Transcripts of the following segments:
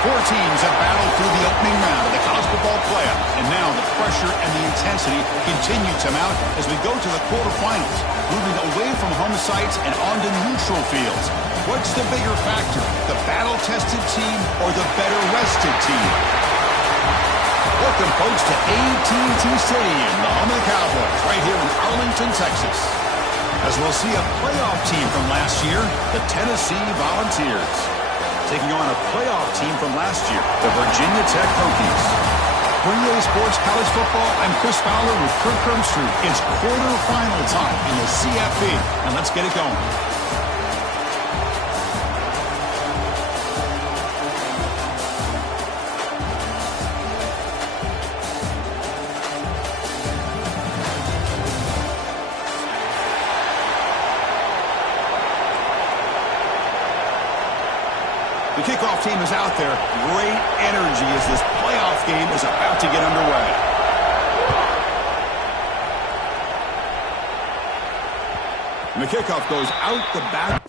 Four teams have battled through the opening round of the college football playoff, and now the pressure and the intensity continue to mount as we go to the quarterfinals, moving away from home sites and onto neutral fields. What's the bigger factor, the battle-tested team or the better-rested team? Welcome, folks, to AT&T Stadium, the home of the Cowboys, right here in Arlington, Texas. As we'll see a playoff team from last year, the Tennessee Volunteers, taking on a playoff team from last year, the Virginia Tech Hokies. For EA Sports College Football, I'm Chris Fowler with Kirk Kermstrup. It's quarterfinal time in the CFB, and let's get it going. The kickoff team is out there. Great energy as this playoff game is about to get underway. And the kickoff goes out the back.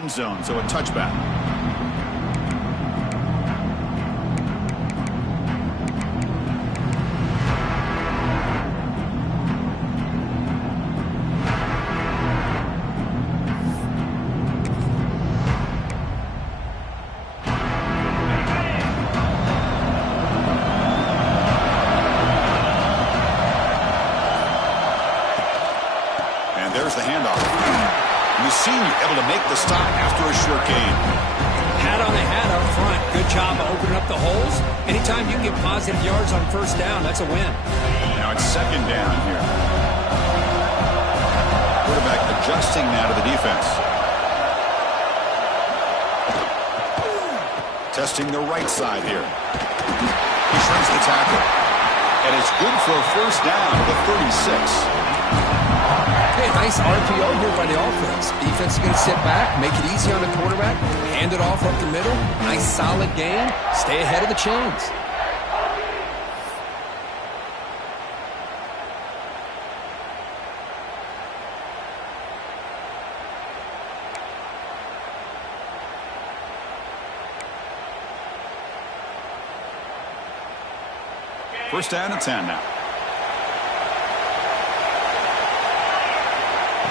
End zone, so a touchback. And there's the handoff. The senior able to make the stop after a short gain. Hat on the hat up front. Good job of opening up the holes. Anytime you can get positive yards on first down, that's a win. Now it's second down here. Quarterback adjusting now to the defense. Testing the right side here. He shrinks the tackle. And it's good for a first down to the 36. Hey, nice RPO here by the offense. Defense is going to sit back, make it easy on the quarterback, hand it off up the middle. Nice solid game. Stay ahead of the chains. First down and 10 now.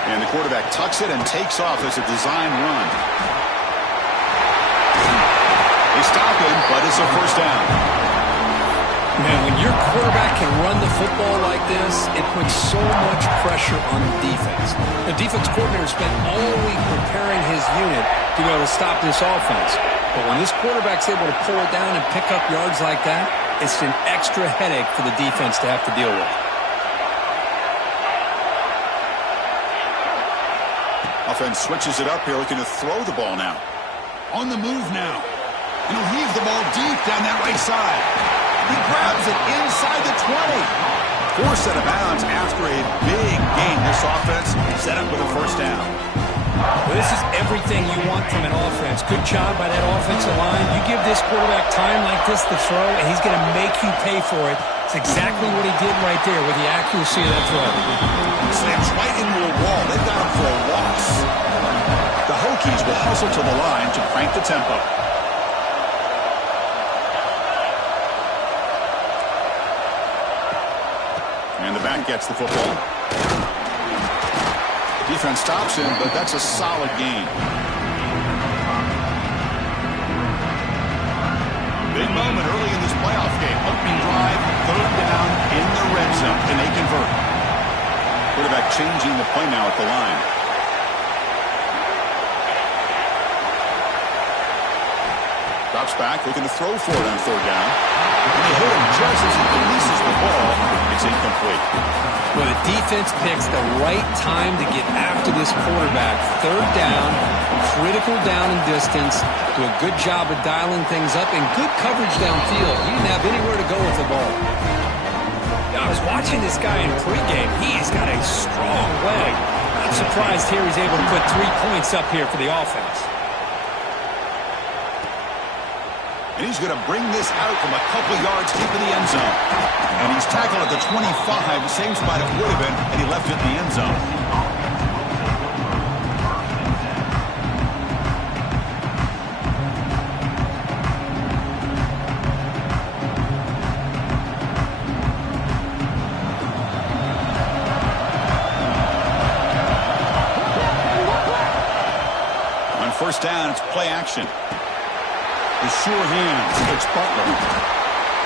And the quarterback tucks it and takes off as a design run. They stop him, but it's a first down. Man, when your quarterback can run the football like this, it puts so much pressure on the defense. The defense coordinator spent all week preparing his unit to be able to stop this offense. But when this quarterback's able to pull it down and pick up yards like that, it's an extra headache for the defense to have to deal with. Offense switches it up here, looking to throw the ball now. On the move now. And he'll heave the ball deep down that right side. He grabs it inside the 20. Forced out of bounds after a big gain. This offense set up with a first down. Well, this is everything you want from an offense. Good job by that offensive line. You give this quarterback time like this to throw, and he's going to make you pay for it. It's exactly what he did right there with the accuracy of that throw. Slams right into a wall. They've got him for a loss. The Hokies will hustle to the line to crank the tempo. And the back gets the football. Defense stops him, but that's a solid gain. Big moment early in this playoff game. Opening drive, third down in the red zone, and they convert. Quarterback changing the play now at the line. Drops back, looking to throw for it on third down. And they hit him just as he releases the ball. It's incomplete. Well, the defense picks the right time to get after this quarterback. Third down, critical down and distance. Do a good job of dialing things up and good coverage downfield. He didn't have anywhere to go with the ball. I was watching this guy in pregame. He's got a strong leg. I'm surprised here he's able to put 3 points up here for the offense. And he's going to bring this out from a couple yards deep in the end zone. And he's tackled at the 25, the same spot it would have been, and he left it in the end zone. On first down, it's play action. The sure hands, it's Butler.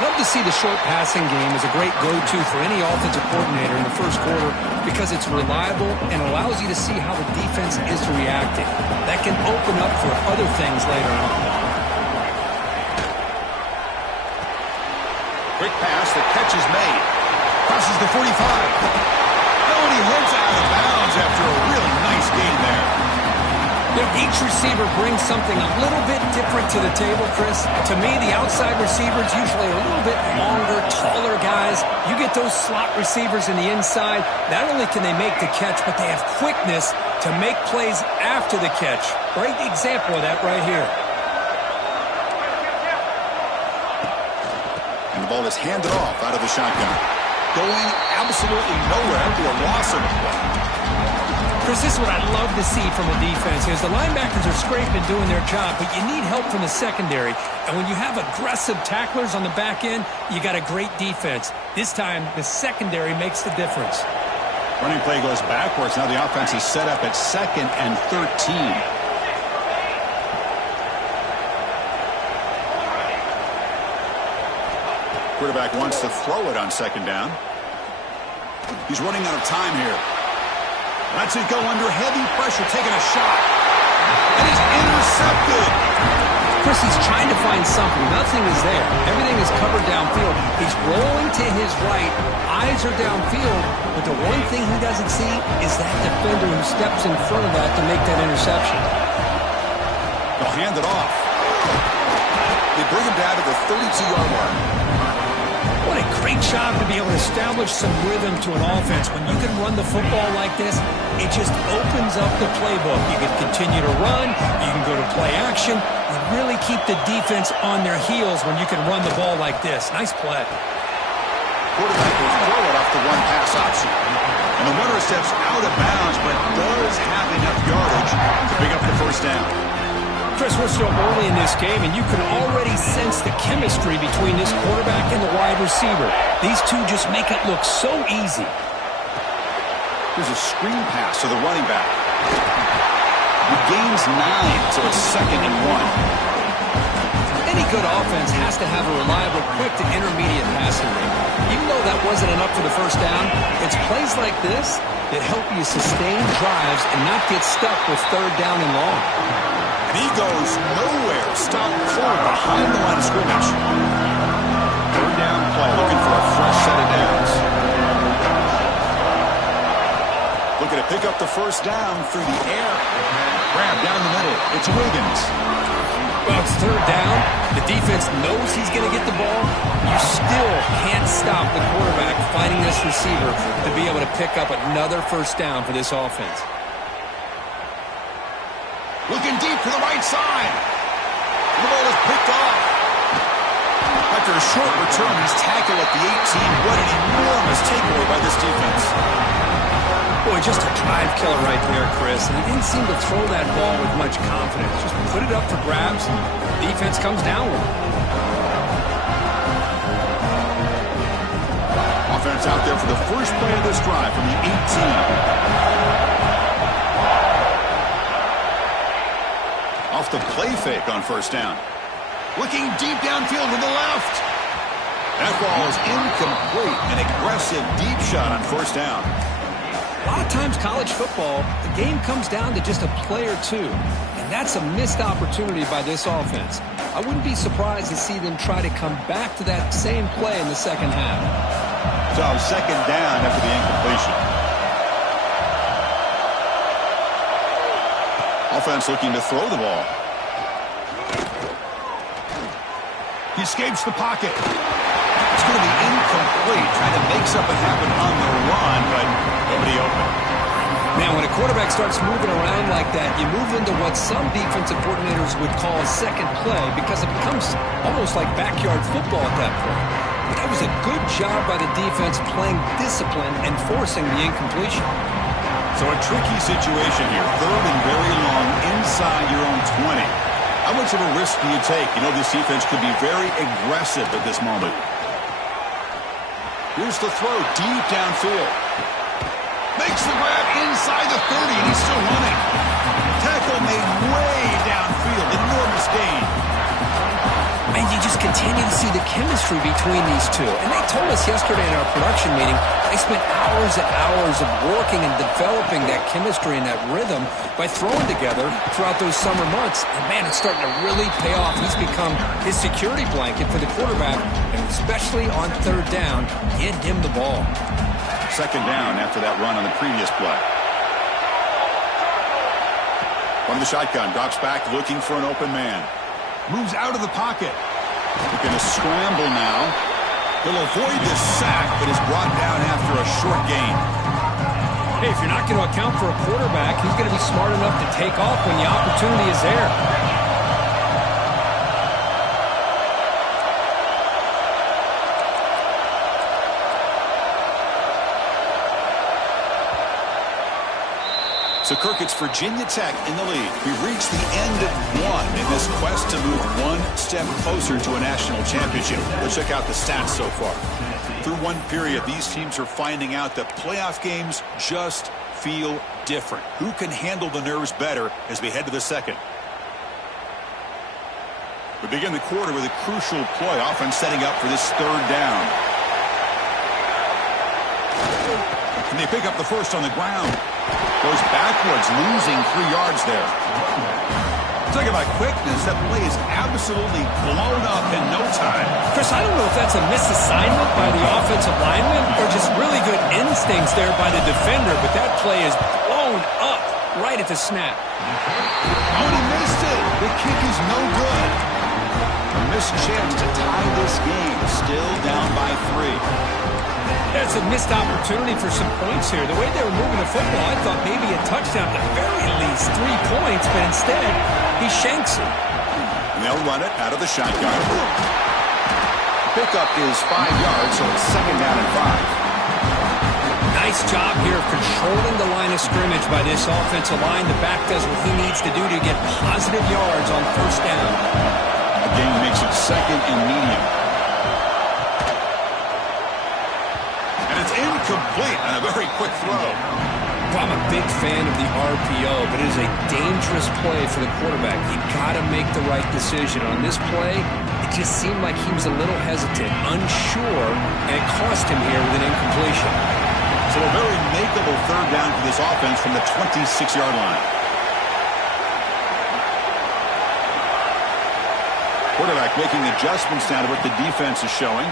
Love to see the short passing game as a great go-to for any offensive coordinator in the first quarter because it's reliable and allows you to see how the defense is reacting. That can open up for other things later on. Quick pass, the catch is made. Crosses the 45. Oh, and he heads out of bounds after a really nice gain there. Each receiver brings something a little bit different to the table, Chris. To me, the outside receivers usually a little bit longer, taller guys. You get those slot receivers in the inside. Not only can they make the catch, but they have quickness to make plays after the catch. Great example of that right here. And the ball is handed off out of the shotgun. Going absolutely nowhere after a loss of the play. Chris, this is what I love to see from a defense is the linebackers are scraping doing their job, but you need help from the secondary. And when you have aggressive tacklers on the back end, you got a great defense. This time, the secondary makes the difference. Running play goes backwards. Now the offense is set up at 2nd and 13. Quarterback wants to throw it on 2nd down. He's running out of time here. Lets it go under heavy pressure, taking a shot. And he's intercepted. Chris, he's trying to find something. Nothing is there. Everything is covered downfield. He's rolling to his right. Eyes are downfield. But the one thing he doesn't see is that defender who steps in front of that to make that interception. They'll hand it off. They bring him down to the 32-yard line. What a great job to be able to establish some rhythm to an offense. When you can run the football like this, it just opens up the playbook. You can continue to run. You can go to play action. You really keep the defense on their heels when you can run the ball like this. Nice play. Quarterback will throw it off the one-pass option. And the runner steps out of bounds, but does have enough yardage to pick up the first down. Chris, we're still early in this game, and you can already sense the chemistry between this quarterback and the wide receiver. These two just make it look so easy. There's a screen pass to the running back. He gains 9, so it's 2nd and 1. Any good offense has to have a reliable, quick to intermediate passing rate. Even though that wasn't enough for the first down, it's plays like this that help you sustain drives and not get stuck with 3rd down and long. And he goes nowhere. Stop cold behind the line of scrimmage. 3rd down play, looking for a fresh set of downs. Looking to pick up the first down through the air. Grab down the middle. It's Wiggins. Well, it's 3rd down. The defense knows he's going to get the ball. You still can't stop the quarterback finding this receiver to be able to pick up another first down for this offense. Looking deep to the right side. The ball is picked off. After a short return, he's tackled at the 18. What an enormous takeaway by this defense. Boy, just a drive killer right there, Chris. And he didn't seem to throw that ball with much confidence. Just put it up for grabs, and the defense comes down with it. Offense out there for the first play of this drive from the 18. Off the play fake on first down. Looking deep downfield to the left. That ball is incomplete. An aggressive deep shot on first down. A lot of times college football, the game comes down to just a play or two. And that's a missed opportunity by this offense. I wouldn't be surprised to see them try to come back to that same play in the second half. So 2nd down after the incompletion. Offense looking to throw the ball. He escapes the pocket. It's going to be incomplete, trying to make picks up a habit on the run, but nobody open. Now, when a quarterback starts moving around like that, you move into what some defensive coordinators would call a second play because it becomes almost like backyard football at that point. But that was a good job by the defense playing discipline and forcing the incompletion. So a tricky situation here. Third and very long inside your own 20. How much of a risk do you take? You know, this defense could be very aggressive at this moment. Here's the throw deep downfield. Makes the grab inside the 30, and he's still running. Tackle made way downfield. Enormous gain. And you just continue to see the chemistry between these two. And they told us yesterday in our production meeting, they spent hours and hours of working and developing that chemistry and that rhythm by throwing together throughout those summer months. And, man, it's starting to really pay off. He's become his security blanket for the quarterback, and especially on third down, get him the ball. Second down after that run on the previous play. From the shotgun, drops back looking for an open man. Moves out of the pocket. They're going to scramble now. He'll avoid the sack, but is brought down after a short gain. Hey, if you're not going to account for a quarterback, he's going to be smart enough to take off when the opportunity is there. So, Kirk, it's Virginia Tech in the lead. We've reached the end of one in this quest to move one step closer to a national championship. Let's check out the stats so far. Through one period, these teams are finding out that playoff games just feel different. Who can handle the nerves better as we head to the second? We begin the quarter with a crucial play, often setting up for this third down. And they pick up the first on the ground. Goes backwards, losing 3 yards there. Talk about quickness. That play is absolutely blown up in no time. Chris, I don't know if that's a misassignment by the offensive lineman or just really good instincts there by the defender, but that play is blown up right at the snap. Oh, and he missed it. The kick is no good. A missed chance to tie this game. Still down by 3. That's a missed opportunity for some points here. The way they were moving the football, I thought maybe a touchdown, at the very least 3 points, but instead, he shanks it. And they'll run it out of the shotgun. Pickup is 5 yards, so it's second down and 5. Nice job here of controlling the line of scrimmage by this offensive line. The back does what he needs to do to get positive yards on first down. Again, makes it second and medium. It's incomplete on a very quick throw. Well, I'm a big fan of the RPO, but it is a dangerous play for the quarterback. You've got to make the right decision. On this play, it just seemed like he was a little hesitant, unsure, and it cost him here with an incompletion. So a very makeable third down for this offense from the 26-yard line. Quarterback making adjustments now to what the defense is showing.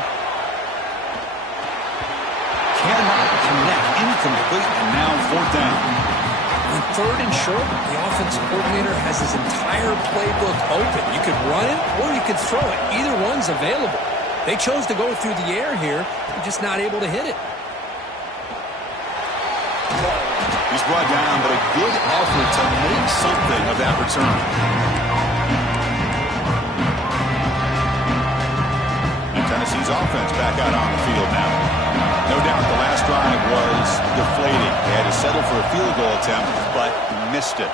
Cannot connect, incomplete, and now fourth down. On third and short, the offensive coordinator has his entire playbook open. You could run it or you could throw it. Either one's available. They chose to go through the air here. They're just not able to hit it. He's brought down, but a good offer to make something of that return. And Tennessee's offense back out on the field now. No doubt the last drive was deflating. They had to settle for a field goal attempt, but missed it.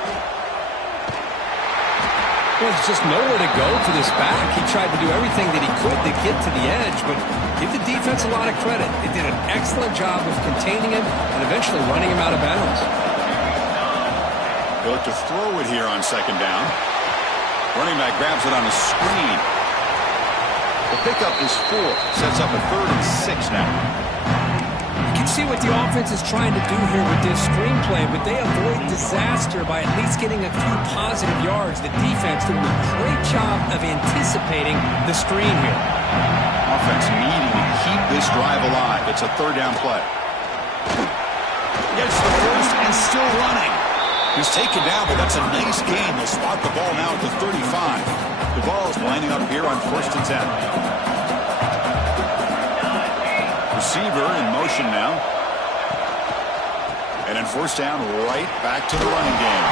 Well, there's just nowhere to go for this back. He tried to do everything that he could to get to the edge, but give the defense a lot of credit. They did an excellent job of containing him and eventually running him out of bounds. They'll look to throw it here on second down. Running back grabs it on the screen. The pickup is 4. Sets up a 3rd and 6 now. See what the offense is trying to do here with this screenplay, but they avoid disaster by at least getting a few positive yards. The defense doing a great job of anticipating the screen here. Offense needing to keep this drive alive. It's a third down play. Gets the first and still running. He's taken down, but that's a nice gain. They'll spot the ball now at the 35. The ball is lining up here on 1st and 10. receiver in motion now. And in first down, right back to the running game.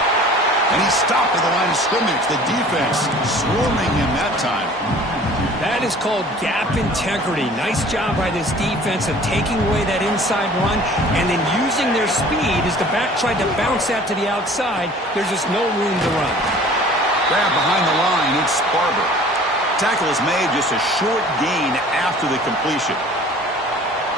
And he's stopped at the line of scrimmage. The defense swarming him that time. That is called gap integrity. Nice job by this defense of taking away that inside run and then using their speed as the back tried to bounce that to the outside. There's just no room to run. Grab behind the line. It's Barber. Tackle is made, just a short gain after the completion.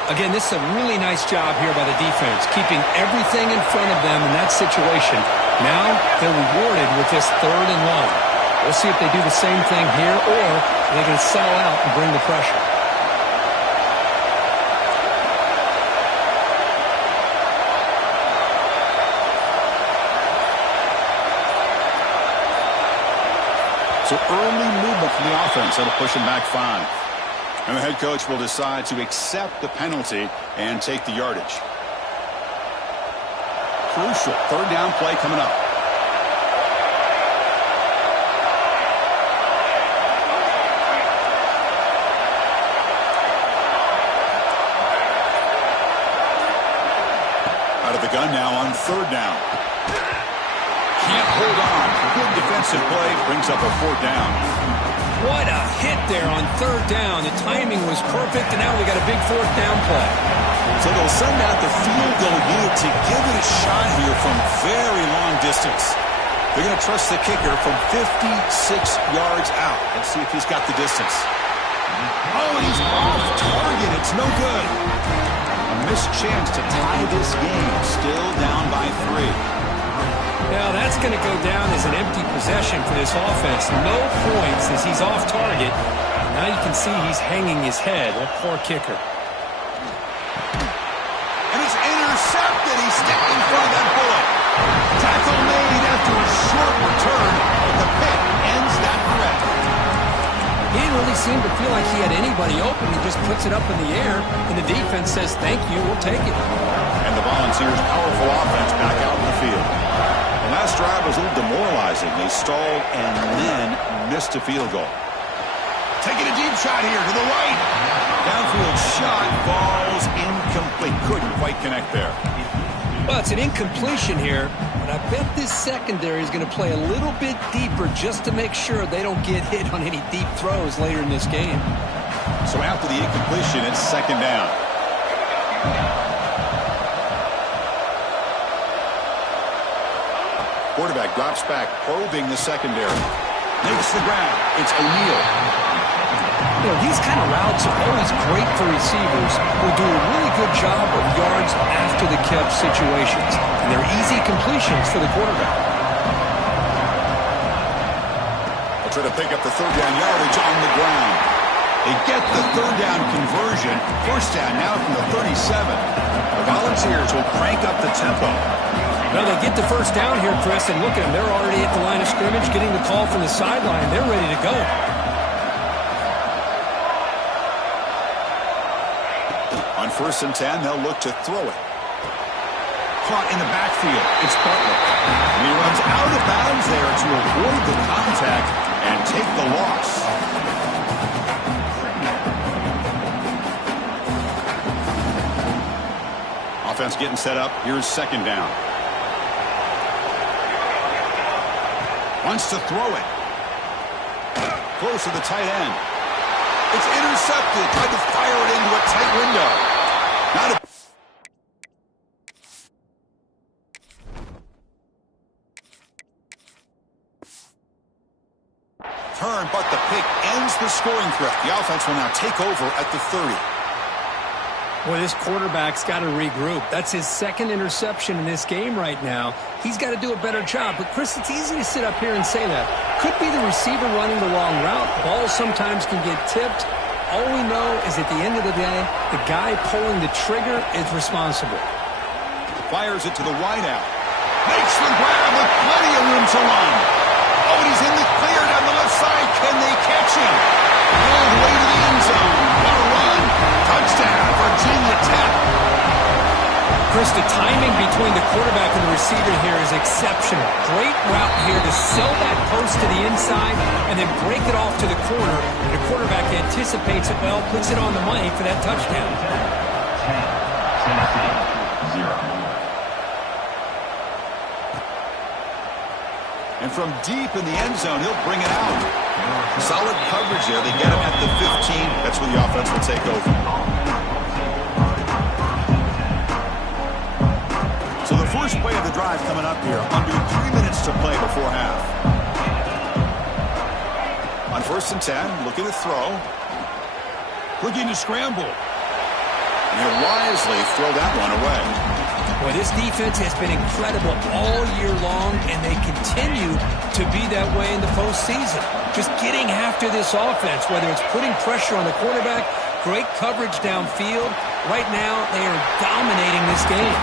Again, this is a really nice job here by the defense, keeping everything in front of them in that situation. Now they're rewarded with this 3rd and long. We'll see if they do the same thing here, or they're going to settle out and bring the pressure. So early movement from the offense. That'll push him back 5. And the head coach will decide to accept the penalty and take the yardage. Crucial 3rd down play coming up. Out of the gun now on 3rd down. Can't hold on. Good defensive play brings up a 4th down. What a hit there on 3rd down. The timing was perfect, and now we got a big 4th down play. So they'll send out the field goal unit to give it a shot here from very long distance. They're going to trust the kicker from 56 yards out. Let's see if he's got the distance. Oh, he's off target. It's no good. A missed chance to tie this game. Still down by 3. Now that's going to go down as an empty possession for this offense. No points as he's off target. Now you can see he's hanging his head. That poor kicker. And it's intercepted. He's stepped in front of that bullet. Tackle made after a short return, but the pick ends that threat. He didn't really seem to feel like he had anybody open. He just puts it up in the air, and the defense says, thank you, we'll take it. And the Volunteers' powerful offense back out in the field. The last drive was a little demoralizing. They stalled and then missed a field goal. Taking a deep shot here to the right. Downfield shot falls incomplete. Couldn't quite connect there. Well, it's an incompletion here, but I bet this secondary is going to play a little bit deeper just to make sure they don't get hit on any deep throws later in this game. So after the incompletion, it's 2nd down. Quarterback drops back, probing the secondary. Makes the grab. It's O'Neal. You know, these kind of routes are always great for receivers who do a really good job of yards after the catch situations. And they're easy completions for the quarterback. They'll try to pick up the 3rd down yardage on the ground. They get the 3rd down conversion. 1st down now from the 37. The Volunteers will crank up the tempo. Well, they get the 1st down here, Chris, and look at them. They're already at the line of scrimmage, getting the call from the sideline. They're ready to go. On 1st and 10, they'll look to throw it. Caught in the backfield. It's Butler. And he runs out of bounds there to avoid the contact and take the loss. Offense getting set up. Here's 2nd down. Wants to throw it. Close to the tight end. It's intercepted. Tried to fire it into a tight window. Not a... turn, but the pick ends the scoring threat. The offense will now take over at the 30. Boy, this quarterback's got to regroup. That's his 2nd interception in this game right now. He's got to do a better job. But, Chris, it's easy to sit up here and say that. Could be the receiver running the wrong route. Balls sometimes can get tipped. All we know is at the end of the day, the guy pulling the trigger is responsible. Fires it to the wideout. Makes the grab with plenty of room to run. Oh, and he's in the clear down the left side. Can they catch him? All the way to the end zone. What a run. Touchdown, Virginia Tech. Chris, the timing between the quarterback and the receiver here is exceptional. Great route here to sell that post to the inside and then break it off to the corner. And the quarterback anticipates it well, puts it on the money for that touchdown. from deep in the end zone. He'll bring it out. Solid coverage there. They get him at the 15. That's where the offense will take over. So the first play of the drive coming up here. Under 3 minutes to play before half. On 1st and 10, looking to throw. Looking to scramble. And he'll wisely throw that one away. Boy, this defense has been incredible all year long, and they continue to be that way in the postseason. Just getting after this offense, whether it's putting pressure on the quarterback, great coverage downfield. Right now, they are dominating this game.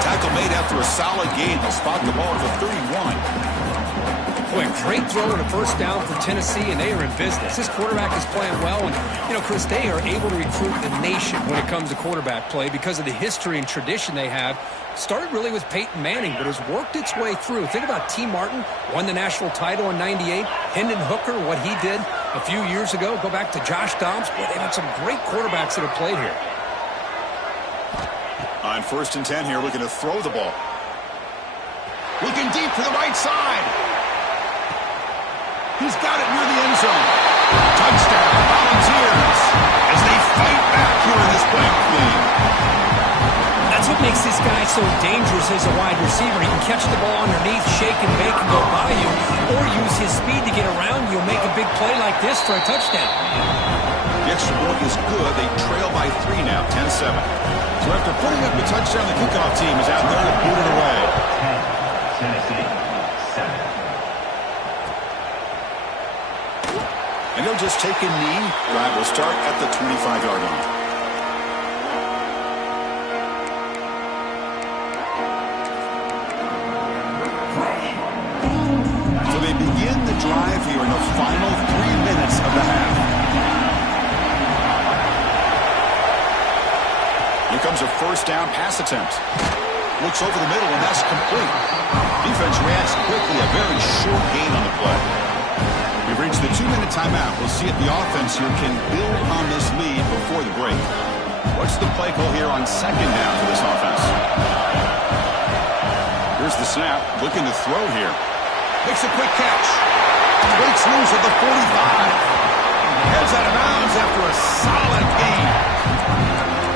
Tackle made after a solid gain. They'll spot the ball at the 31. Boy, great throw and a first down for Tennessee, and they are in business. This quarterback is playing well, and, you know, Chris, they are able to recruit the nation when it comes to quarterback play because of the history and tradition they have. Started really with Peyton Manning, but has worked its way through. Think about T. Martin, won the national title in '98. Hendon Hooker, what he did a few years ago. Go back to Josh Dobbs. Boy, they've had some great quarterbacks that have played here. On 1st and 10 here, looking to throw the ball. Looking deep to the right side. He's got it near the end zone. Touchdown, Volunteers, as they fight back here in this playoff game. That's what makes this guy so dangerous as a wide receiver. He can catch the ball underneath, shake and bake and go by you, or use his speed to get around you and make a big play like this for a touchdown. The extra point is good. They trail by 3 now, 10-7. So after putting up the touchdown, the kickoff team is out there to boot it away. Tennessee, 7. And they'll just take a knee. Drive will start at the 25-yard line. So they begin the drive here in the final 3 minutes of the half. Here comes a first down pass attempt. Looks over the middle, and that's complete. Defense reacts quickly. A very short gain on the play. We've reached the 2-minute timeout. We'll see if the offense here can build on this lead before the break. What's the play call here on 2nd down for this offense? Here's the snap. Looking to throw here. Makes a quick catch. Breaks loose at the 45. Heads out of bounds after a solid gain.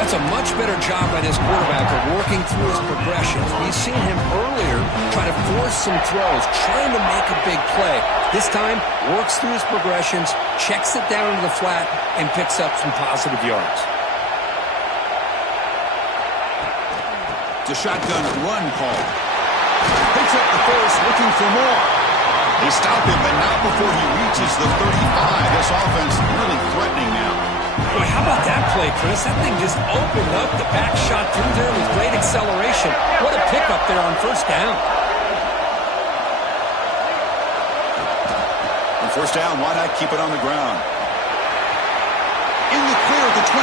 That's a much better job by this quarterback of working through his progressions. We've seen him earlier try to force some throws, trying to make a big play. This time, works through his progressions, checks it down into the flat, and picks up some positive yards. The shotgun run call. Picks up the first, looking for more. They stop him, but not before he reaches the 35. This offense really threatening now. Boy, how about that play, Chris? That thing just opened up. The back shot through there with great acceleration. What a pickup there on first down. On first down, why not keep it on the ground? In the clear at the 25.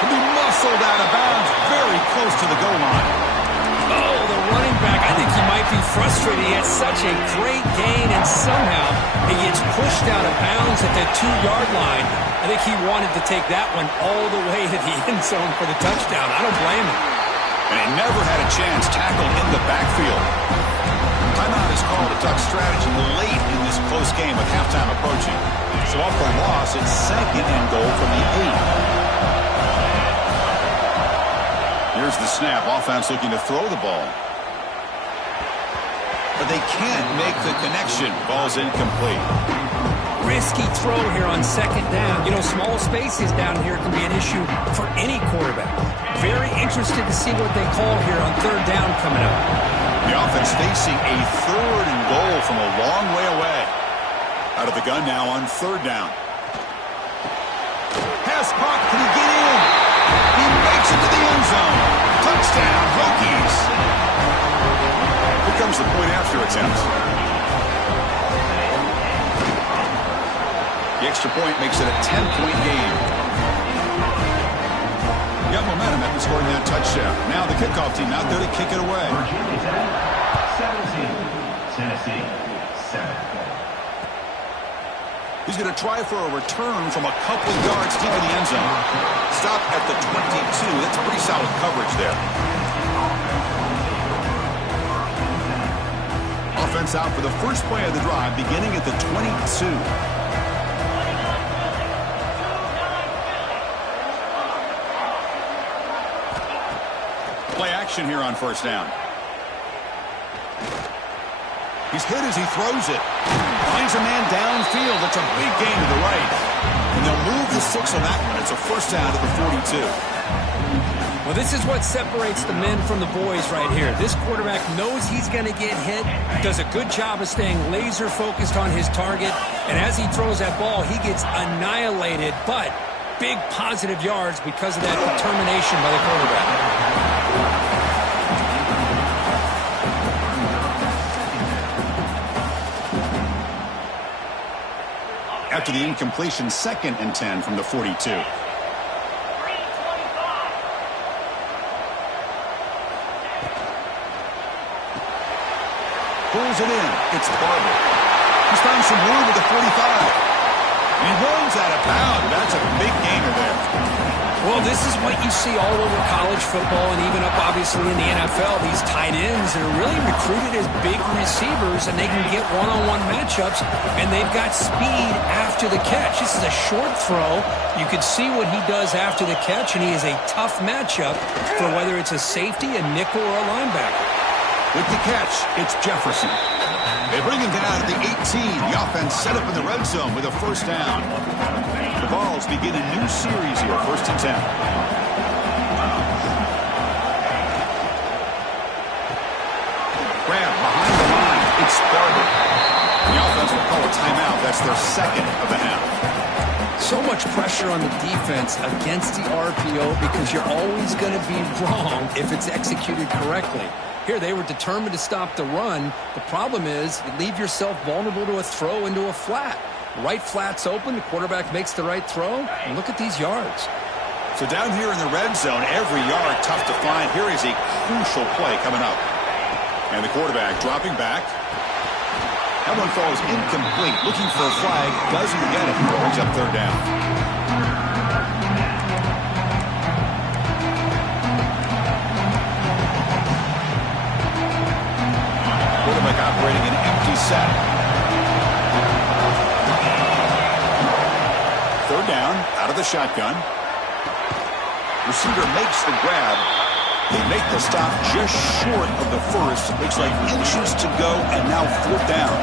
He'll be muscled out of bounds, very close to the goal line. Oh, the running back, I think he might be frustrated. He had such a great gain, and somehow he gets pushed out of bounds at the 2-yard line. I think he wanted to take that one all the way to the end zone for the touchdown. I don't blame him. And he never had a chance tackled in the backfield. Timeout is called a duck strategy late in this close game with halftime approaching. So off the loss, it's 2nd and goal from the 8. Here's the snap. Offense looking to throw the ball. But they can't make the connection. Ball's incomplete. Risky throw here on 2nd down. You know, small spaces down here can be an issue for any quarterback. Very interested to see what they call here on 3rd down coming up. The offense facing a 3rd and goal from a long way away. Out of the gun now on 3rd down. Pass caught. Can he get in? He makes it to the end zone. Touchdown, Hokies. Here comes the point after attempt. The extra point makes it a 10-point game. Got momentum after scoring that touchdown. Now the kickoff team out there to kick it away. Virginia Tech, 17. Tennessee, 7. He's going to try for a return from a couple of yards deep in the end zone. Stop at the 22. That's pretty solid coverage there. Offense sets out for the first play of the drive, beginning at the 22. Play action here on first down. He's hit as he throws it. Finds a man downfield. That's a big gain to the right. And they'll move the 6 on that one. It's a first down to the 42. Well, this is what separates the men from the boys right here. This quarterback knows he's going to get hit, does a good job of staying laser focused on his target, and as he throws that ball, he gets annihilated, but big positive yards because of that determination by the quarterback. After the incompletion, 2nd and 10 from the 42. Pulls it in. It's Barber. He's found some room at the 45. And he runs out of bounds. That's a big gainer there. Well, this is what you see all over college football and even up, obviously, in the NFL. These tight ends are really recruited as big receivers, and they can get one-on-one matchups, and they've got speed after the catch. This is a short throw. You can see what he does after the catch, and he is a tough matchup for whether it's a safety, a nickel, or a linebacker. With the catch, it's Jefferson. They bring him down at the 18. The offense set up in the red zone with a first down. The Vols begin a new series here, 1st and 10. Grab behind the line. It's Barber. The offense will call a timeout. That's their 2nd of the half. So much pressure on the defense against the RPO because you're always going to be wrong if it's executed correctly. Here, they were determined to stop the run. The problem is you leave yourself vulnerable to a throw into a flat. Right flat's open. The quarterback makes the right throw. And look at these yards. So down here in the red zone, every yard tough to find. Here is a crucial play coming up. And the quarterback dropping back. That one falls incomplete. Looking for a flag. Doesn't get it. Brings up 3rd down. Quarterback operating an empty set. 3rd down, out of the shotgun. Receiver makes the grab. They make the stop just short of the first. Looks like inches to go, and now 4th down.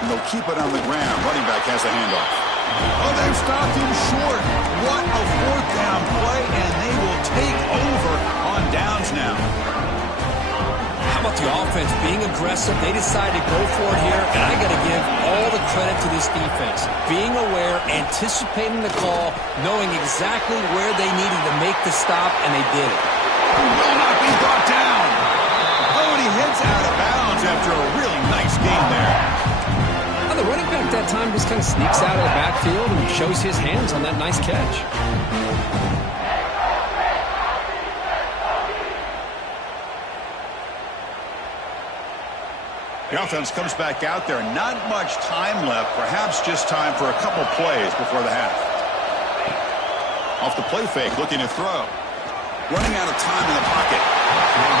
And they'll keep it on the ground. Running back has a handoff. Oh, they've stopped him short. What a 4th down play, and they will take over on downs now. How about the offense being aggressive? They decided to go for it here, and I got to give all the credit to this defense. Being aware, anticipating the call, knowing exactly where they needed to make the stop, and they did it. Will not be brought down. Oh, and he hits out of bounds after a really nice game there. The running back that time just kind of sneaks out of the backfield and shows his hands on that nice catch. The offense comes back out there. Not much time left. Perhaps just time for a couple plays before the half. Off the play fake, looking to throw. Running out of time in the pocket.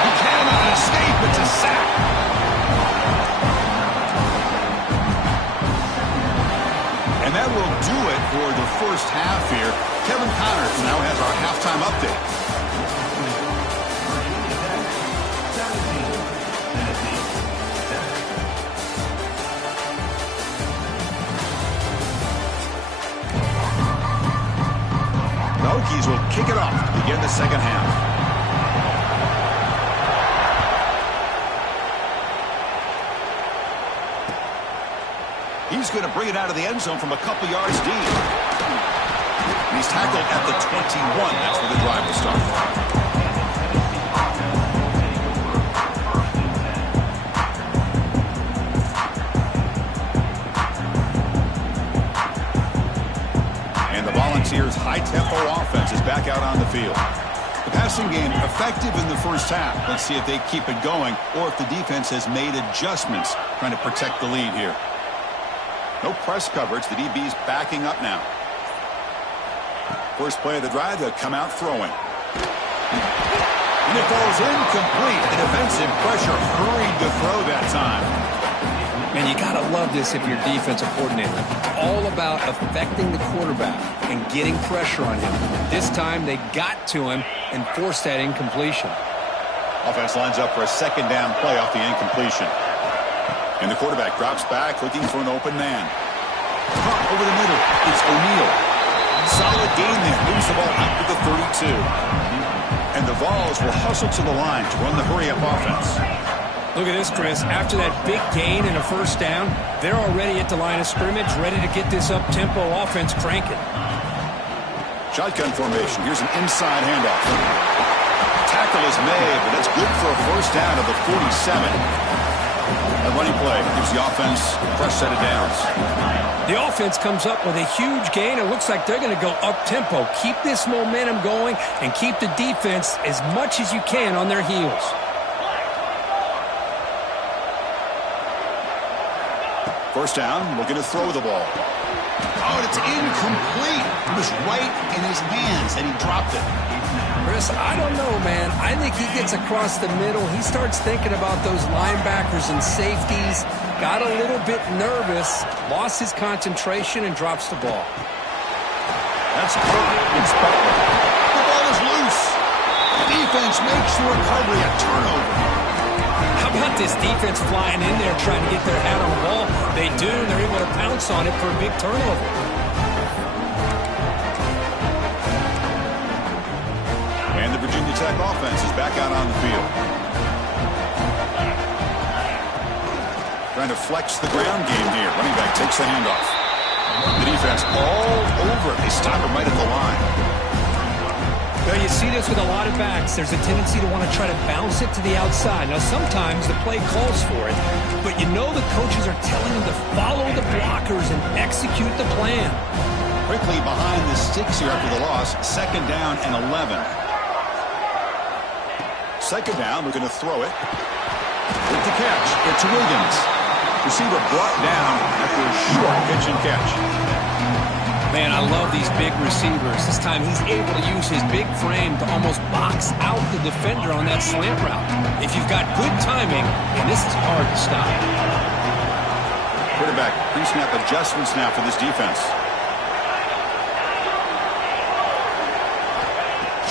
He cannot escape. It's a sack. And that will do it for the first half here. Kevin Connors now has our halftime update. The Hokies will kick it off to begin the second half. He's going to bring it out of the end zone from a couple yards deep. He's tackled at the 21. That's where the drive will start. And the Volunteers' high-tempo offense is back out on the field. The passing game effective in the first half. Let's see if they keep it going or if the defense has made adjustments trying to protect the lead here. No press coverage. The DB's backing up now. First play of the drive, they'll come out throwing. And it falls incomplete. The defensive pressure hurried to throw that time. Man, you got to love this if you're defensive coordinator. It's all about affecting the quarterback and getting pressure on him. This time, they got to him and forced that incompletion. Offense lines up for a second down play off the incompletion. And the quarterback drops back, looking for an open man. Caught over the middle. It's O'Neal. Solid gain there. Moves the ball out to the 32. And the Vols will hustle to the line to run the hurry-up offense. Look at this, Chris. After that big gain and a first down, they're already at the line of scrimmage, ready to get this up-tempo offense cranking. Shotgun formation. Here's an inside handoff. Tackle is made, but that's good for a first down at the 47. A running play gives the offense a fresh set of downs. The offense comes up with a huge gain. It looks like they're going to go up-tempo. Keep this momentum going and keep the defense as much as you can on their heels. First down, looking to throw the ball. Oh, and it's incomplete. It was right in his hands, and he dropped it. Chris, I don't know, man. I think he gets across the middle. He starts thinking about those linebackers and safeties. Got a little bit nervous, lost his concentration, and drops the ball. That's caught. It's Butler. The ball is loose. The defense makes the recovery a turnover. How about this defense flying in there trying to get their hat on the ball? They do, and they're able to pounce on it for a big turnover. And the Virginia Tech offense is back out on the field. Trying to flex the ground game here. Running back takes the handoff. The defense all over it. They stop him right at the line. Well, you see this with a lot of backs. There's a tendency to want to try to bounce it to the outside. Now, sometimes the play calls for it, but you know the coaches are telling them to follow the blockers and execute the plan. Quickly behind the sticks here after the loss. Second down and 11. Second down, we're going to throw it. With the catch, it's Williams. Receiver brought down after a short pitch and catch. Man, I love these big receivers. This time he's able to use his big frame to almost box out the defender on that slant route. If you've got good timing, and this is hard to stop. Quarterback pre-snap adjustments now for this defense.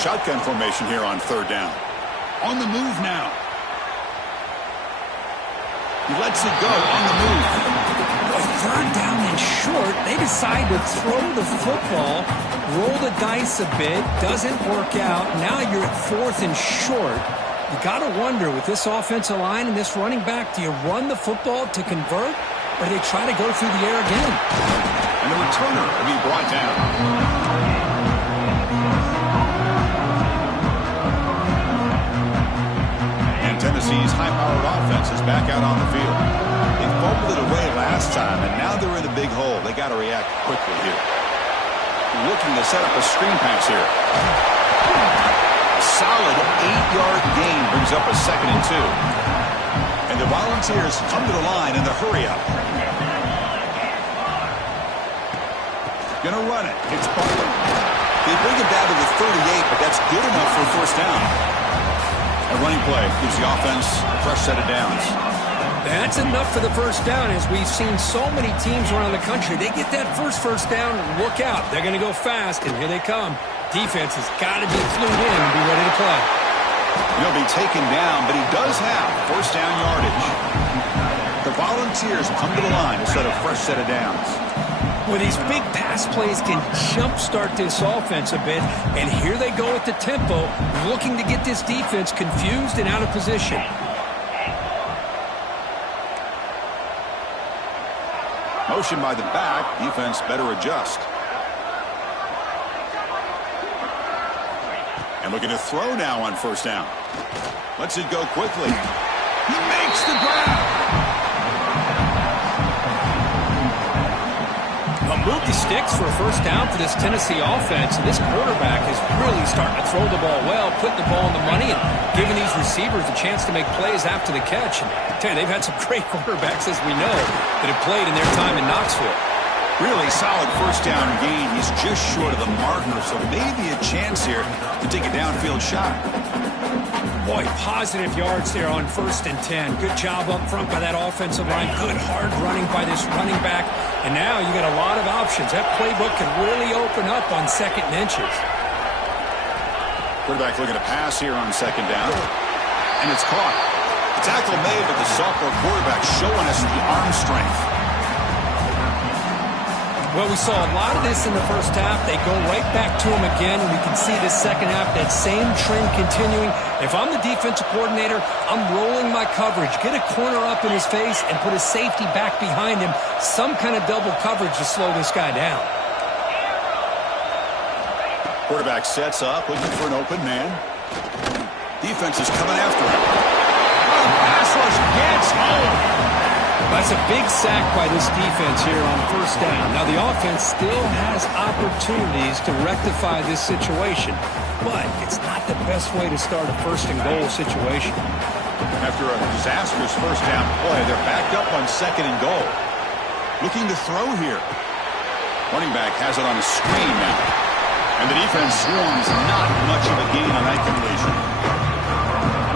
Shotgun formation here on third down. On the move now. He lets it go on the move. Third down and short, they decide to throw the football, roll the dice a bit, doesn't work out. Now you're at fourth and short. You got to wonder, with this offensive line and this running back, do you run the football to convert, or do they try to go through the air again? And the returner will be brought down. And Tennessee's high-powered offense is back out on the field. They fumbled it away last time, and now they're in a big hole. They got to react quickly here. Looking to set up a screen pass here. A solid 8-yard gain brings up a 2nd and 2. And the Volunteers come to the line in the hurry-up. Gonna run it. It's Butler. They bring it down to the 38, but that's good enough for a first down. A running play gives the offense a fresh set of downs. That's enough for the first down. As we've seen so many teams around the country, they get that first down, look out. They're going to go fast, and here they come. Defense has got to be flued in and be ready to play. He'll be taken down, but he does have first down yardage. The Volunteers come to the line to set a fresh set of downs. Well, these big pass plays can jumpstart this offense a bit, and here they go at the tempo, looking to get this defense confused and out of position. Motion by the back. Defense better adjust. And looking to throw now on first down. Lets it go quickly. He makes the grab. Move the sticks for a first down for this Tennessee offense. And this quarterback is really starting to throw the ball well, putting the ball in the money, and giving these receivers a chance to make plays after the catch. And I tell you, they've had some great quarterbacks, as we know, that have played in their time in Knoxville. Really solid first down gain. He's just short of the marker, so maybe a chance here to take a downfield shot. Boy, positive yards there on 1st and 10. Good job up front by that offensive line. Good hard running by this running back. And now you got a lot of options. That playbook can really open up on 2nd and inches. Quarterback looking to pass here on 2nd down. And it's caught. The tackle made, but the sophomore quarterback showing us the arm strength. Well, we saw a lot of this in the first half. They go right back to him again, and we can see the second half, that same trend continuing. If I'm the defensive coordinator, I'm rolling my coverage. Get a corner up in his face and put a safety back behind him. Some kind of double coverage to slow this guy down. Quarterback sets up, looking for an open man. Defense is coming after him. Pass rush gets home. That's a big sack by this defense here on 1st down. Now, the offense still has opportunities to rectify this situation, but it's not the best way to start a 1st and goal situation. After a disastrous 1st down play, they're backed up on 2nd and goal. Looking to throw here. Running back has it on a screen now. And the defense swarms not much of a gain on that completion.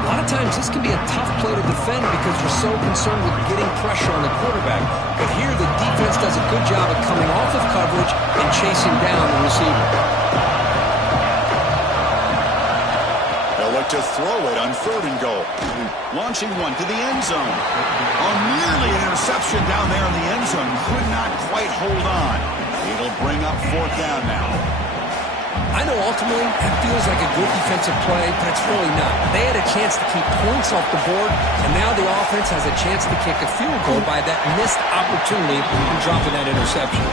A lot of times this can be a tough play to defend because you're so concerned with getting pressure on the quarterback. But here the defense does a good job of coming off of coverage and chasing down the receiver. They'll look to throw it on 3rd and goal. Launching one to the end zone. Oh, nearly an interception down there in the end zone. Could not quite hold on. It'll bring up 4th down now. I know ultimately that feels like a good defensive play, but it's really not. They had a chance to keep points off the board, and now the offense has a chance to kick a field goal by that missed opportunity from dropping that interception.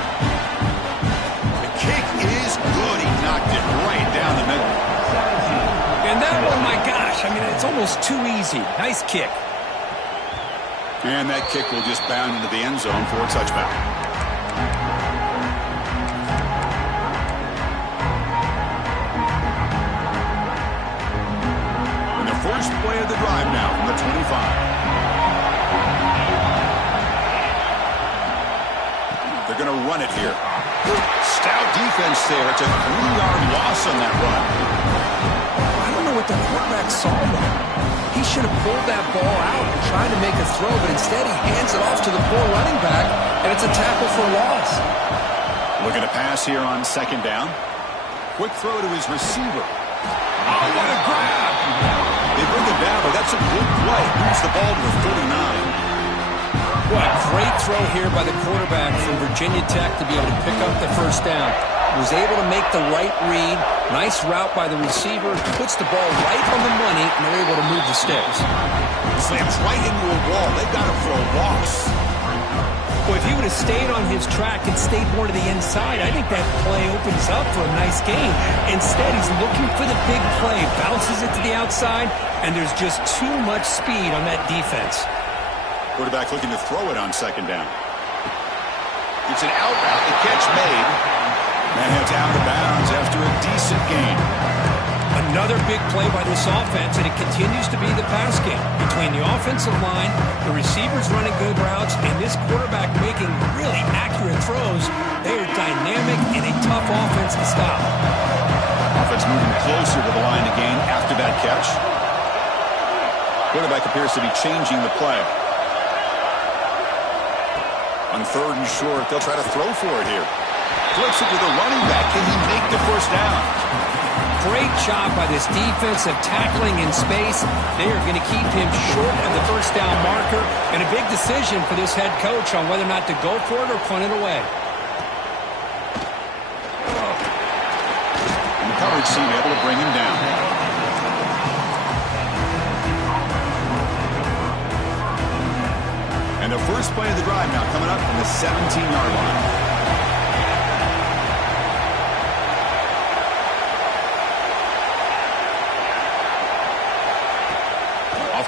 The kick is good. He knocked it right down the middle. And that one, my gosh, I mean, it's almost too easy. Nice kick. And that kick will just bound into the end zone for a touchback. First play of the drive now from the 25. They're going to run it here. Stout defense there. It's a 3-yard loss on that run. I don't know what the quarterback saw there. He should have pulled that ball out and tried to make a throw, but instead he hands it off to the poor running back, and it's a tackle for loss. Looking to pass here on 2nd down. Quick throw to his receiver. Oh, what a grab! They bring it down, but that's a good play. Moves the ball to the 49. What a great throw here by the quarterback from Virginia Tech to be able to pick up the 1st down. Was able to make the right read. Nice route by the receiver. Puts the ball right on the money, and they're able to move the sticks. Slams right into a wall. They've got him for a loss. Well, if he would have stayed on his track and stayed more to the inside, I think that play opens up for a nice gain. Instead, he's looking for the big play, bounces it to the outside, and there's just too much speed on that defense. Quarterback looking to throw it on 2nd down. It's an out route. The catch made. And it's out of bounds after a decent gain. Another big play by this offense, and it continues to be the pass game. Between the offensive line, the receivers running good routes, and this quarterback making really accurate throws, they are dynamic and a tough offense to stop. Offense moving closer to the line to gain after that catch. Quarterback appears to be changing the play. On 3rd and short, they'll try to throw for it here. Flips it to the running back. Can he make the 1st down? Great job by this defense of tackling in space. They are going to keep him short of the 1st down marker, and a big decision for this head coach on whether or not to go for it or punt it away. And the coverage team able to bring him down. And the first play of the drive now coming up from the 17-yard line.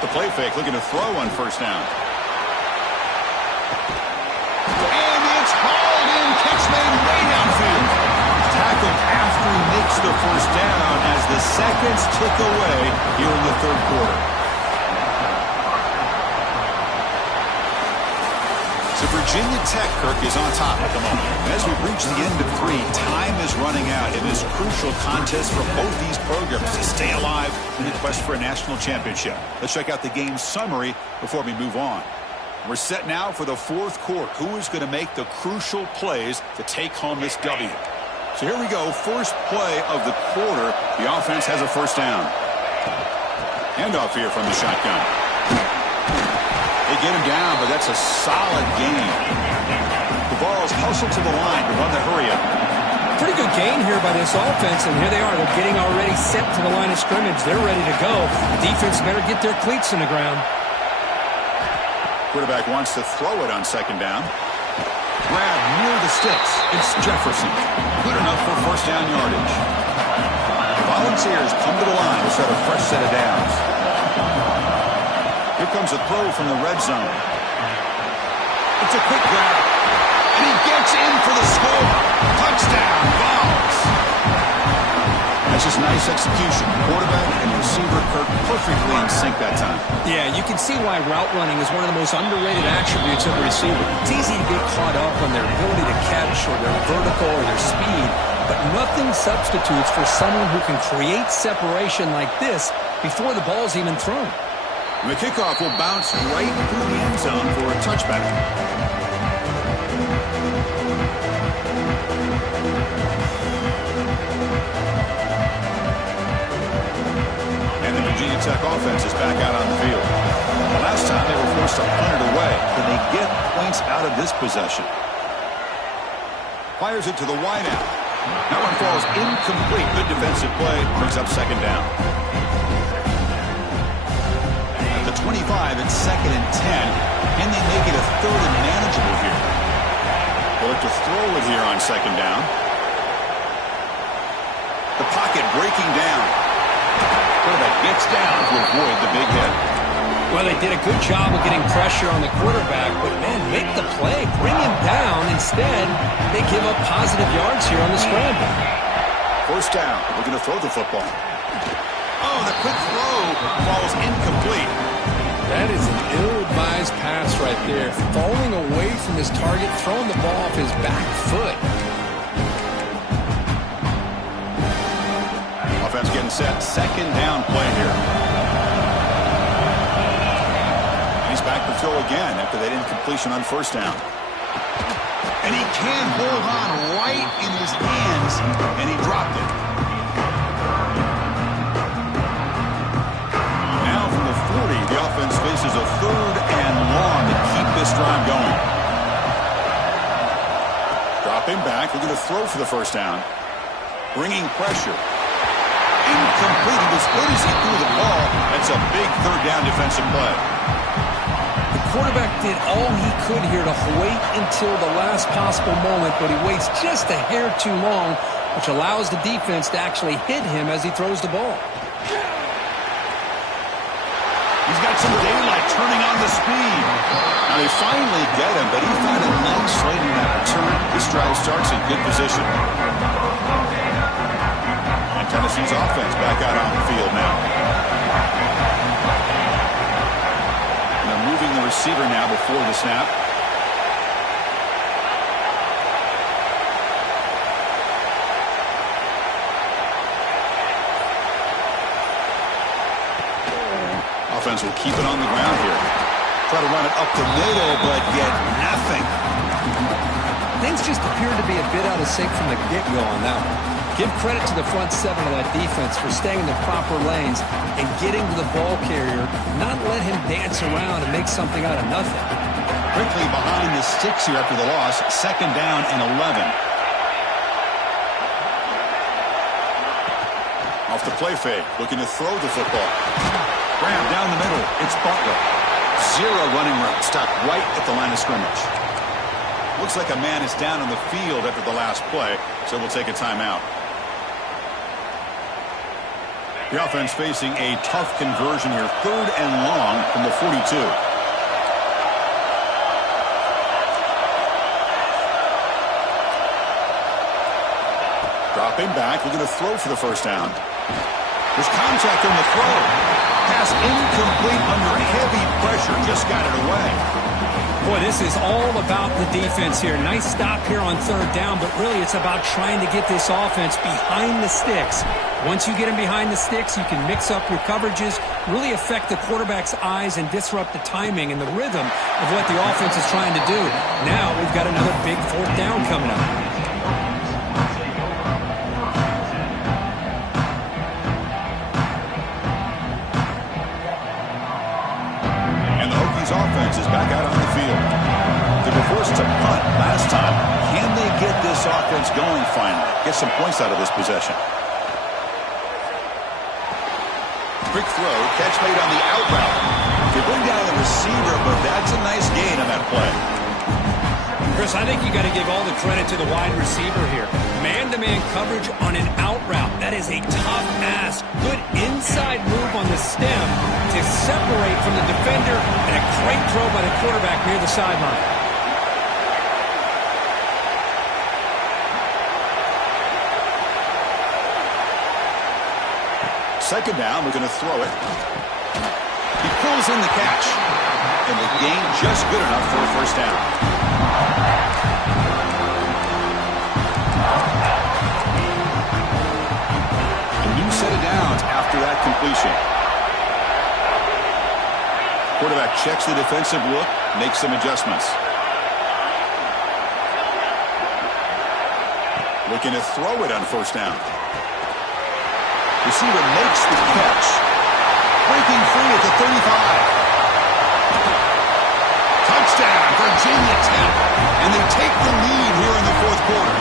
The play fake, looking to throw on 1st down. And it's hauled in, catch made way downfield. Tackled after he makes the 1st down as the seconds tick away here in the 3rd quarter. So Virginia Tech, Kirk, is on top at the moment. As we reach the end of 3, time is running out in this crucial contest for both these programs to stay alive in the quest for a national championship. Let's check out the game summary before we move on. We're set now for the fourth quarter. Who is going to make the crucial plays to take home this W? So here we go. First play of the quarter. The offense has a first down. Handoff here from the shotgun. They get him down, but that's a solid gain. The ball is hustled to the line to run the hurry-up. Pretty good gain here by this offense, and here they are. They're getting already set to the line of scrimmage. They're ready to go. The defense better get their cleats in the ground. Quarterback wants to throw it on second down. Grab near the sticks. It's Jefferson. Good enough for first down yardage. The Volunteers come to the line to set a fresh set of downs. Here comes a throw from the red zone. It's a quick grab. And he gets in for the score. Touchdown, Vols. That's just nice execution. Quarterback and receiver Kirk perfectly in sync that time. Yeah, you can see why route running is one of the most underrated attributes of a receiver. It's easy to get caught up on their ability to catch or their vertical or their speed, but nothing substitutes for someone who can create separation like this before the ball's even thrown. And the kickoff will bounce right through the end zone for a touchback. Virginia Tech offense is back out on the field. The last time they were forced to punt it away. Can they get points out of this possession? Fires it to the wideout. That one falls incomplete. Good defensive play. Brings up second down. At the 25, it's 2nd and 10. Can they make it a third and manageable here? They'll look to throw it here on second down. The pocket breaking down. Quarterback gets down to avoid the big hit. Well, they did a good job of getting pressure on the quarterback, but, man, make the play. Bring him down. Instead, they give up positive yards here on the scramble. First down. Looking to throw the football. Oh, the quick throw falls incomplete. That is an ill-advised pass right there. Falling away from his target, throwing the ball off his back foot. Offense getting set. Second down play here. He's back to throw again after that incompletion on first down. And he can hold on right in his hands, and he dropped it. Now from the 40, the offense faces a third and long to keep this drive going. Dropping back, looking to throw for the first down. Bringing pressure. Incomplete. He was good as he threw the ball. That's a big third down defensive play. The quarterback did all he could here to wait until the last possible moment, but he waits just a hair too long, which allows the defense to actually hit him as he throws the ball. He's got some daylight turning on the speed. Now they finally get him, but he found a nice lane in that return. This drive starts in good position. Tennessee's offense back out on the field now. And they're moving the receiver now before the snap. Offense will keep it on the ground here. Try to run it up the middle, but get nothing. Things just appeared to be a bit out of sync from the get-go on that one. Give credit to the front seven of that defense for staying in the proper lanes and getting to the ball carrier, not let him dance around and make something out of nothing. Quickly behind the sticks here after the loss. Second down and 11. Off the play fake, looking to throw the football. Grab down the middle. It's Butler. Zero running room. Stopped right at the line of scrimmage. Looks like a man is down on the field after the last play, so we'll take a timeout. The offense facing a tough conversion here. Third and long from the 42. Dropping back. We're going to throw for the first down. There's contact on the throw. Pass incomplete under heavy pressure. Just got it away. Boy, this is all about the defense here. Nice stop here on third down, but really it's about trying to get this offense behind the sticks. Once you get them behind the sticks, you can mix up your coverages, really affect the quarterback's eyes and disrupt the timing and the rhythm of what the offense is trying to do. Now we've got another big fourth down coming up. Offense is back out on the field. They were forced to punt last time. Can they get this offense going finally? Get some points out of this possession. Quick throw, catch made on the out route. They bring down the receiver, but that's a nice gain on that play. Chris, I think you got to give all the credit to the wide receiver here. Man-to-man coverage on an out route. That is a tough ask. Good inside move on the stem to separate from the defender, and a great throw by the quarterback near the sideline. Second down, we're going to throw it. He pulls in the catch, and the gain just good enough for a first down. Set of downs after that completion. Quarterback checks the defensive look, makes some adjustments. Looking to throw it on first down. Receiver makes the catch. Breaking free at the 35. Touchdown, Virginia Tech. And they take the lead here in the fourth quarter.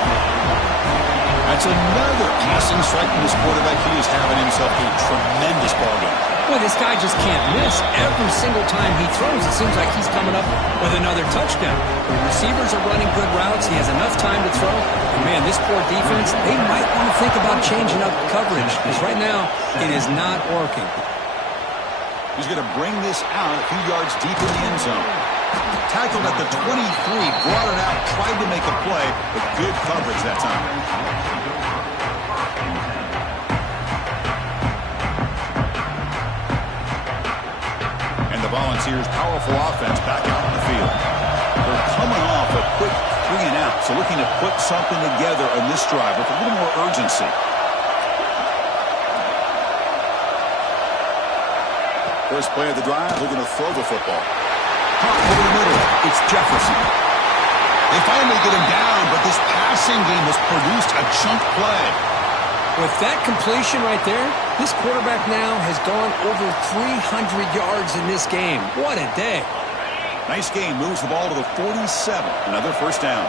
That's another passing strike from this quarterback. He is having himself a tremendous ballgame. Boy, this guy just can't miss. Every single time he throws, it seems like he's coming up with another touchdown. The receivers are running good routes. He has enough time to throw. And man, this poor defense, they might want to think about changing up coverage, because right now it is not working. He's going to bring this out a few yards deep in the end zone. Tackled at the 23, brought it out, tried to make a play, but good coverage that time. And the Volunteers' powerful offense back out on the field. They're coming off a quick 3 and out, so looking to put something together on this drive with a little more urgency. First play of the drive, they're going to throw the football. Over the middle, it's Jefferson. They finally get him down, but this passing game has produced a chunk play. With that completion right there, this quarterback now has gone over 300 yards in this game. What a day. Nice game, moves the ball to the 47. Another first down.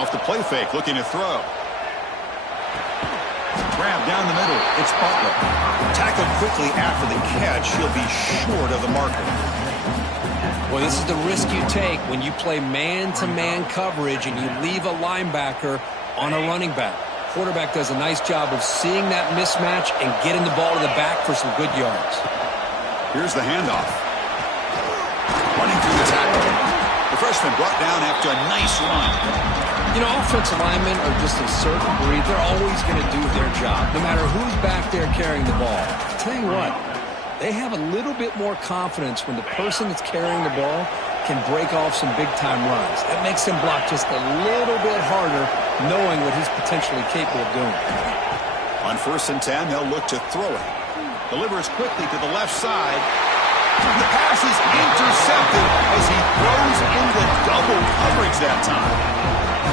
Off the play fake, looking to throw. Grab down the middle. It's Butler. Tackled quickly after the catch. He'll be short of the marker. Well, this is the risk you take when you play man-to-man coverage and you leave a linebacker on a running back. Quarterback does a nice job of seeing that mismatch and getting the ball to the back for some good yards. Here's the handoff. Running through the tackle. The freshman brought down after a nice run. You know, offensive linemen are just a certain breed. They're always going to do their job, no matter who's back there carrying the ball. I'll tell you what, they have a little bit more confidence when the person that's carrying the ball can break off some big-time runs. That makes them block just a little bit harder, knowing what he's potentially capable of doing. On 1st and 10, they'll look to throw it. Delivers quickly to the left side. The pass is intercepted as he throws into double coverage that time.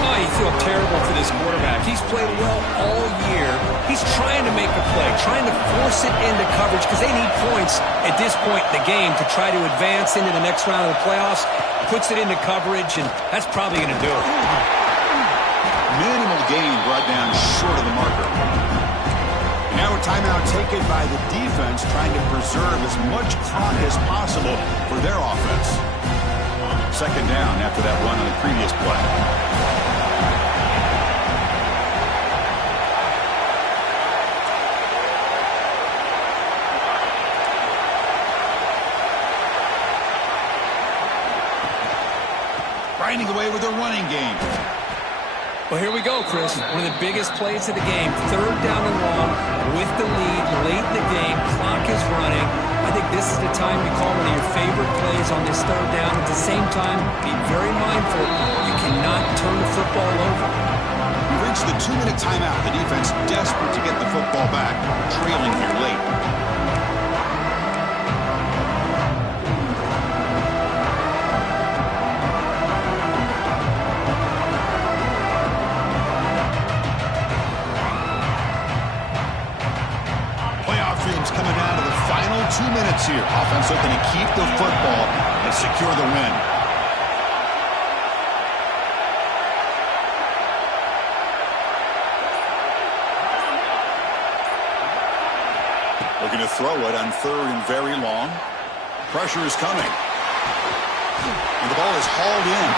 Oh, you feel terrible for this quarterback. He's played well all year. He's trying to make a play, trying to force it into coverage because they need points at this point in the game to try to advance into the next round of the playoffs. Puts it into coverage, and that's probably going to do it. Minimal gain brought down short of the marker. Now a timeout taken by the defense, trying to preserve as much clock as possible for their offense. Second down after that run on the previous play. Grinding away with a running game. Well, here we go, Chris. One of the biggest plays of the game. Third down and long with the lead late in the game. Clock is running. I think this is the time you call one of your favorite plays on this third down. At the same time, be very mindful. You cannot turn the football over. We reached the 2-minute timeout. The defense desperate to get the football back, trailing here late. Coming down to the final 2 minutes here. Offense looking to keep the football and secure the win. Looking to throw it on 3rd and very long. Pressure is coming. And the ball is hauled in.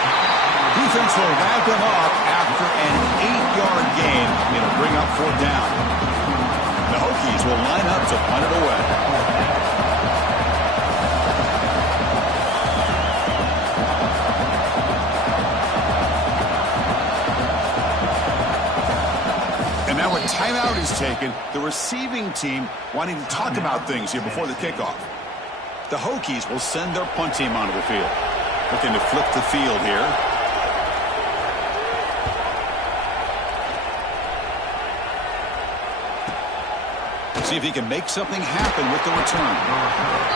Defense will wrap him up after an 8-yard gain. It'll bring up 4th down. The Hokies will line up to punt it away. And now a timeout is taken. The receiving team wanting to talk about things here before the kickoff. The Hokies will send their punt team onto the field. Looking to flip the field here. See if he can make something happen with the return.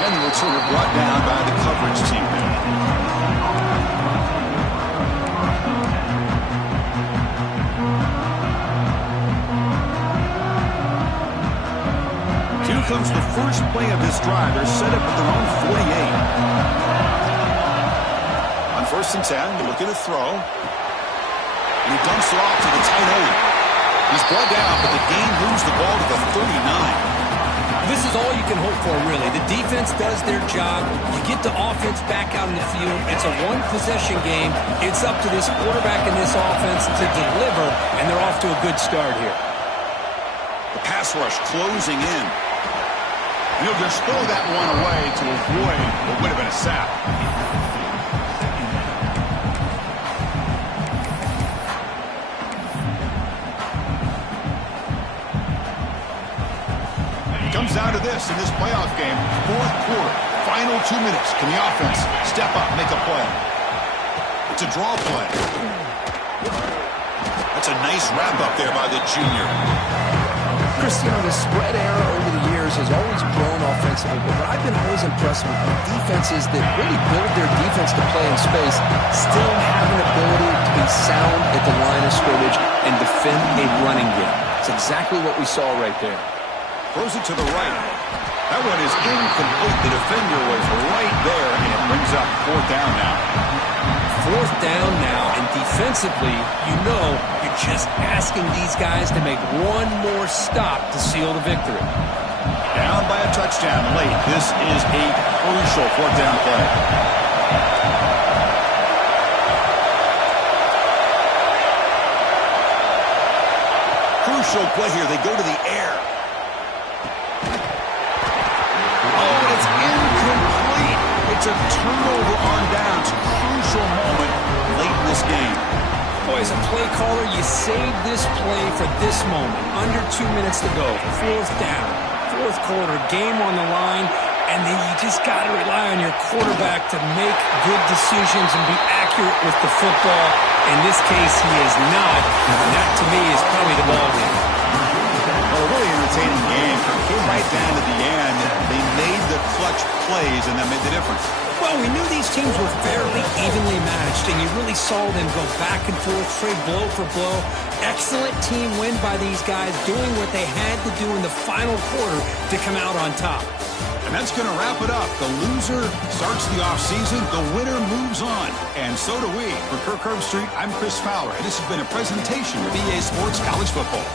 And the returner brought down by the coverage team there. Here comes the first play of this drive. They're set up at their own 48. On 1st and 10, looking to throw. And he dumps it off to the tight end. He's brought down, but the game moves the ball to the 39. This is all you can hope for, really. The defense does their job. You get the offense back out in the field. It's a one-possession game. It's up to this quarterback and this offense to deliver, and they're off to a good start here. The pass rush closing in. He'll just throw that one away to avoid what would have been a sack. Comes down to this in this playoff game. 4th quarter, final 2 minutes. Can the offense step up, make a play? It's a draw play. That's a nice wrap up there by the junior. Chris, the spread era over the years has always grown offensively, but I've been always impressed with defenses that really build their defense to play in space, still have an ability to be sound at the line of scrimmage and defend a running game. It's exactly what we saw right there. Throws it to the right. That one is incomplete. The defender was right there, and it brings up 4th down now. 4th down now, and defensively, you're just asking these guys to make one more stop to seal the victory. Down by a touchdown late. This is a crucial 4th down play. Crucial play here. They go to the air. It's a turnover on downs. Crucial moment late in this game. Boy, as a play caller, you save this play for this moment. Under 2 minutes to go. 4th down. 4th quarter. Game on the line. And then you just got to rely on your quarterback to make good decisions and be accurate with the football. In this case, he is not. And that, to me, is probably the ball game. Well, a really entertaining game. Came right down to the end. They made the clutch plays, and that made the difference. Well, we knew these teams were fairly evenly matched, and you really saw them go back and forth, trade blow for blow. Excellent team win by these guys, doing what they had to do in the final quarter to come out on top. And that's going to wrap it up. The loser starts the offseason. The winner moves on. And so do we. For Kirk Herbstreit, I'm Chris Fowler, and this has been a presentation of EA Sports College Football.